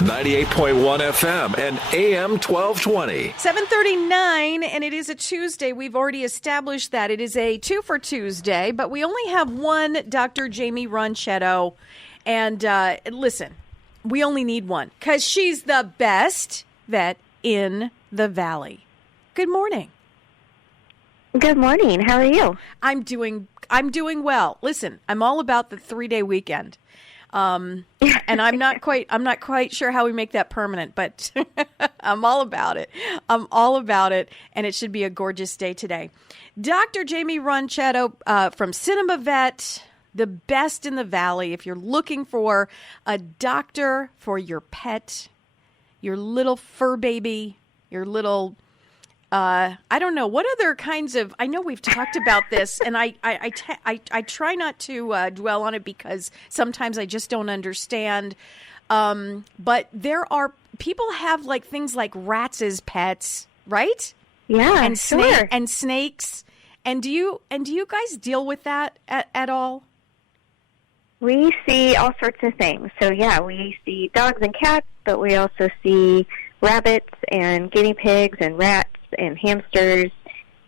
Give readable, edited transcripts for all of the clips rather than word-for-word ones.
98.1 FM and AM 1220. 7:39, and it is a Tuesday. We've already established that it is a 2 for Tuesday, but we only have one Dr. Jaimie Ronchetto. And listen, we only need one because she's the best vet in the Valley. Good morning. Good morning. How are you? I'm doing well. Listen, I'm all about the 3-day weekend. And I'm not quite sure how we make that permanent, but I'm all about it. And it should be a gorgeous day today. Dr. Jaimie Ronchetto from Cinema Vet, the best in the Valley. If you're looking for a doctor for your pet, your little fur baby, your little I don't know what other kinds of. I know we've talked about this, and I try not to dwell on it because sometimes I just don't understand. But there are people have like things like rats as pets, right? Yeah, and sure. And snakes. And do you guys deal with that at all? We see all sorts of things. So yeah, we see dogs and cats, but we also see rabbits and guinea pigs and rats and hamsters,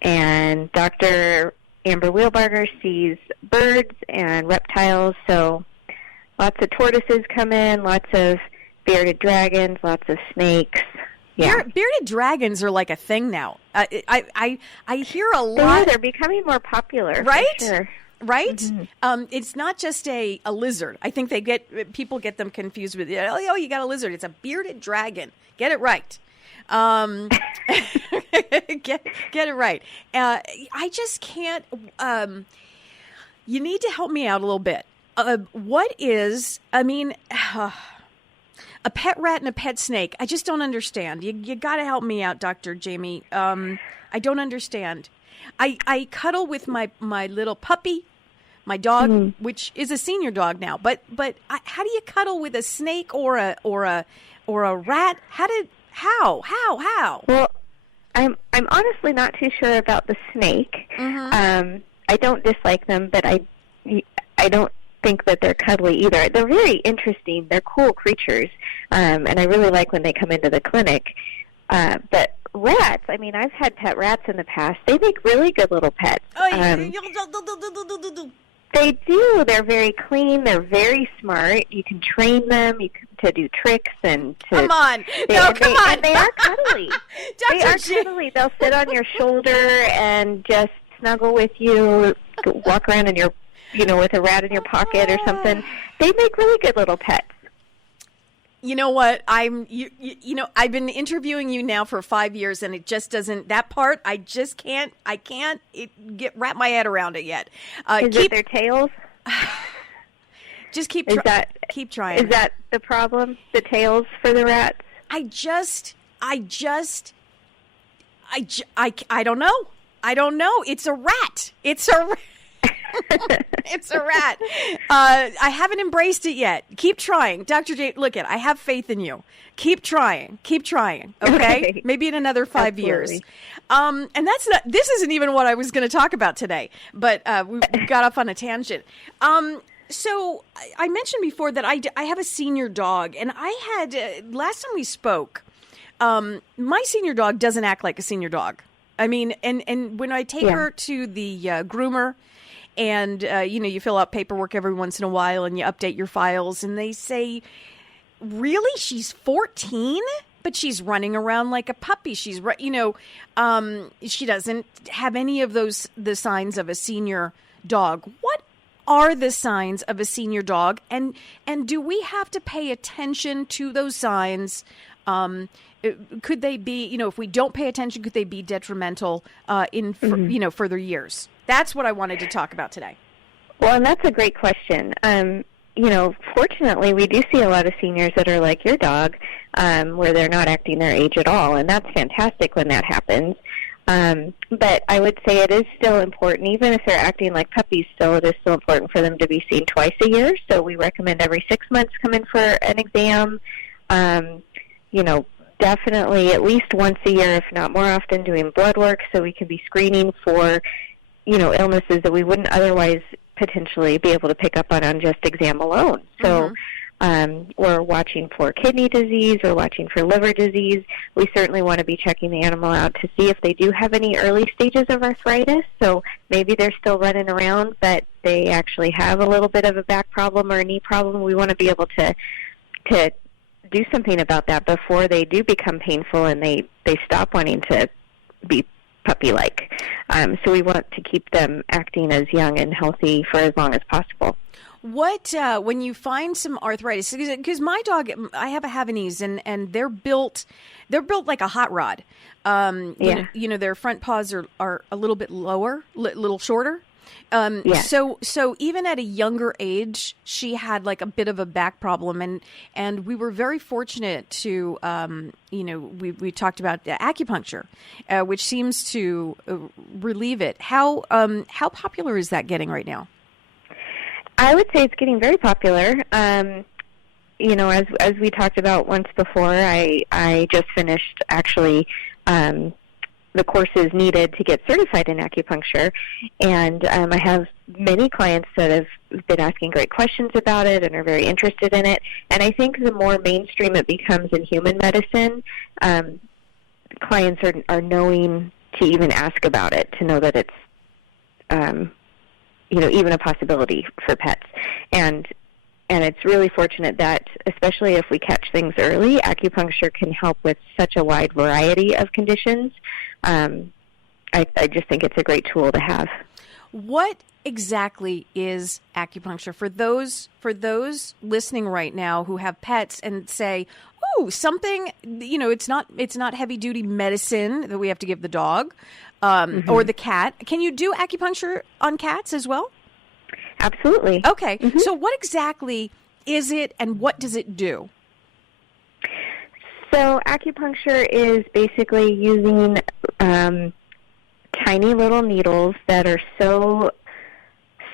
and Dr. Amber Wheelbarger sees birds and reptiles, so lots of tortoises come in, lots of bearded dragons, lots of snakes. Yeah. Bearded dragons are like a thing now. I hear a lot. They're becoming more popular, right? For sure. Right? Mm-hmm. It's not just a lizard. I think people get them confused with, oh, you got a lizard. It's a bearded dragon. Get it right. Get it right. I just can't. You need to help me out a little bit. What is? I mean, a pet rat and a pet snake. I just don't understand. You got to help me out, Dr. Jaimie. I don't understand. I cuddle with my little puppy, my dog, which is a senior dog now. But how do you cuddle with a snake or a rat? How? Well, I'm honestly not too sure about the snake. Mm-hmm. I don't dislike them, but I don't think that they're cuddly either. They're very interesting. They're cool creatures, and I really like when they come into the clinic. But rats, I mean, I've had pet rats in the past. They make really good little pets. They do. They're very clean. They're very smart. You can train them to do tricks and to... Come on. Come on. And they are cuddly. They are cuddly. They'll sit on your shoulder and just snuggle with you, walk around in your, with a rat in your pocket or something. They make really good little pets. You know what? I've been interviewing you now for 5 years, and it just doesn't. That part, I just can't. I can't wrap my head around it yet. Is it their tails? Just keep trying. Is that the problem? The tails for the rats? I don't know. I don't know. It's a rat. It's a rat. It's a rat. I haven't embraced it yet. Keep trying. Dr. J, look I have faith in you. Keep trying. Okay? Maybe in another 5 years. And this isn't even what I was going to talk about today, but we got off on a tangent. So I mentioned before that I have a senior dog, and I had, last time we spoke, my senior dog doesn't act like a senior dog. I mean, and when I take her to the groomer, and, you fill out paperwork every once in a while and you update your files, and they say, really? She's 14? But she's running around like a puppy. She's, she doesn't have any of the signs of a senior dog. What are the signs of a senior dog? And do we have to pay attention to those signs? Could they be, if we don't pay attention, could they be detrimental in further years? That's what I wanted to talk about today. Well, and that's a great question. Fortunately, we do see a lot of seniors that are like your dog, where they're not acting their age at all, and that's fantastic when that happens. But I would say it is still important, even if they're acting like puppies still, it is still important for them to be seen twice a year. So we recommend every 6 months come in for an exam. Definitely at least once a year, if not more often, doing blood work so we can be screening for, illnesses that we wouldn't otherwise potentially be able to pick up on just exam alone. So we're watching for kidney disease or watching for liver disease. We certainly want to be checking the animal out to see if they do have any early stages of arthritis. So maybe they're still running around, but they actually have a little bit of a back problem or a knee problem. We want to be able to do something about that before they do become painful and they stop wanting to be puppy-like. So we want to keep them acting as young and healthy for as long as possible. What, when you find some arthritis, because my dog, I have a Havanese, and they're built like a hot rod. You know, their front paws are a little bit lower, little shorter. So even at a younger age, she had like a bit of a back problem, and we were very fortunate to, you know, we talked about acupuncture, which seems to relieve it. How popular is that getting right now? I would say it's getting very popular. You know, as we talked about once before, I just finished actually the courses needed to get certified in acupuncture, and I have many clients that have been asking great questions about it and are very interested in it. And I think the more mainstream it becomes in human medicine, clients are knowing to even ask about it, to know that it's you know, even a possibility for pets. And it's really fortunate that, especially if we catch things early, acupuncture can help with such a wide variety of conditions. I just think it's a great tool to have. What exactly is acupuncture for those listening right now who have pets and say, "Oh, something, you know, it's not heavy duty medicine that we have to give the dog or the cat." Can you do acupuncture on cats as well? Absolutely. Okay. So what exactly is it, and what does it do? So acupuncture is basically using tiny little needles that are so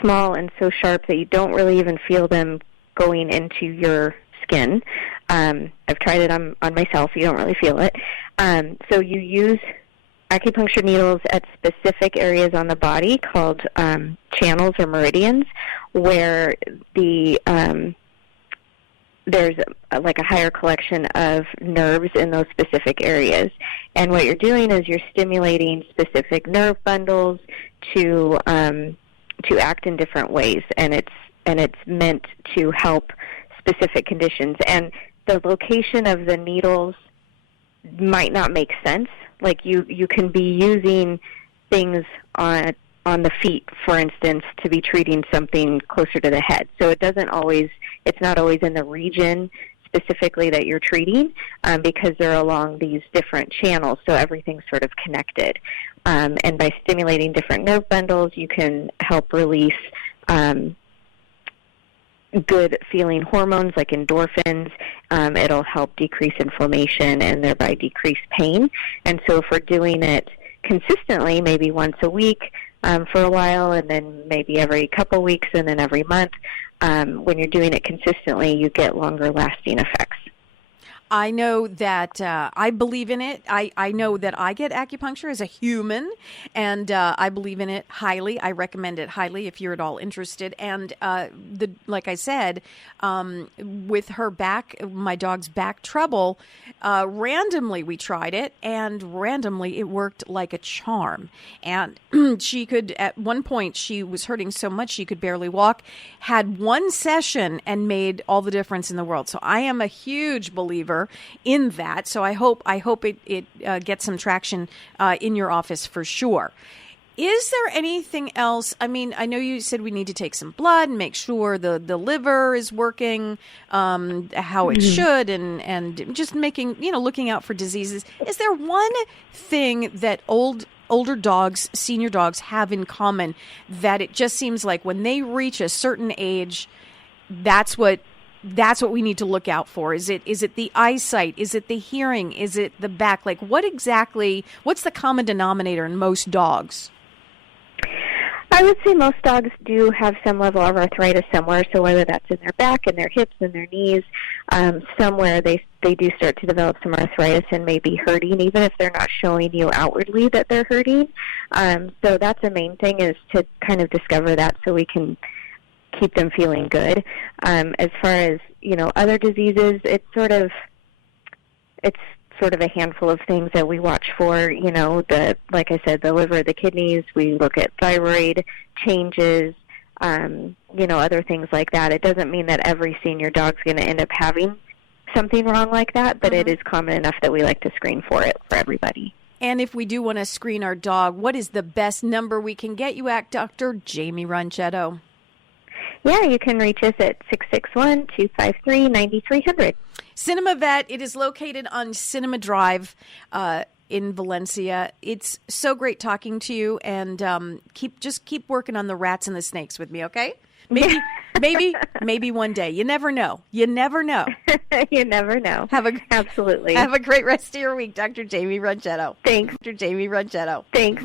small and so sharp that you don't really even feel them going into your skin. I've tried it on myself. You don't really feel it. So you use acupuncture needles at specific areas on the body called channels or meridians, where there's like a higher collection of nerves in those specific areas. And what you're doing is you're stimulating specific nerve bundles to act in different ways, and it's meant to help specific conditions. And the location of the needles might not make sense. Like you can be using things on the feet, for instance, to be treating something closer to the head. So it's not always in the region specifically that you're treating, because they're along these different channels, so everything's sort of connected. And by stimulating different nerve bundles, you can help release good feeling hormones like endorphins. It'll help decrease inflammation and thereby decrease pain. And so if we're doing it consistently, maybe once a week for a while, and then maybe every couple weeks, and then every month, when you're doing it consistently, you get longer lasting effects. I know that I believe in it. I know that I get acupuncture as a human, and I believe in it highly. I recommend it highly if you're at all interested. And like I said, with her my dog's back trouble, randomly we tried it, and randomly it worked like a charm. And she could, at one point, she was hurting so much she could barely walk, had one session and made all the difference in the world. So I am a huge believer in that. So I hope it gets some traction in your office for sure. Is there anything else? I mean, I know you said we need to take some blood and make sure the liver is working how it should, and just looking out for diseases. Is there one thing that older dogs, senior dogs have in common that it just seems like when they reach a certain age, that's what we need to look out for? Is it the eyesight? Is it the hearing? Is it the back? Like, what's the common denominator in most dogs? I would say most dogs do have some level of arthritis somewhere, so whether that's in their back, in their hips, in their knees, somewhere they do start to develop some arthritis and may be hurting, even if they're not showing you outwardly that they're hurting. So that's the main thing, is to kind of discover that so we can keep them feeling good. As far as other diseases, it's sort of a handful of things that we watch for, like I said, the liver, the kidneys. We look at thyroid changes, other things like that. It doesn't mean that every senior dog's going to end up having something wrong like that, but it is common enough that we like to screen for it for everybody. And if we do want to screen our dog, what is the best number we can get you at, Dr. Jaimie Ronchetto? Yeah, you can reach us at 661-253-9300. Cinema Vet, it is located on Cinema Drive in Valencia. It's so great talking to you, and keep working on the rats and the snakes with me, okay? Maybe one day. You never know. You never know. You never know. Absolutely. Have a great rest of your week, Dr. Jaimie Ronchetto. Thanks. Dr. Jaimie Ronchetto. Thanks.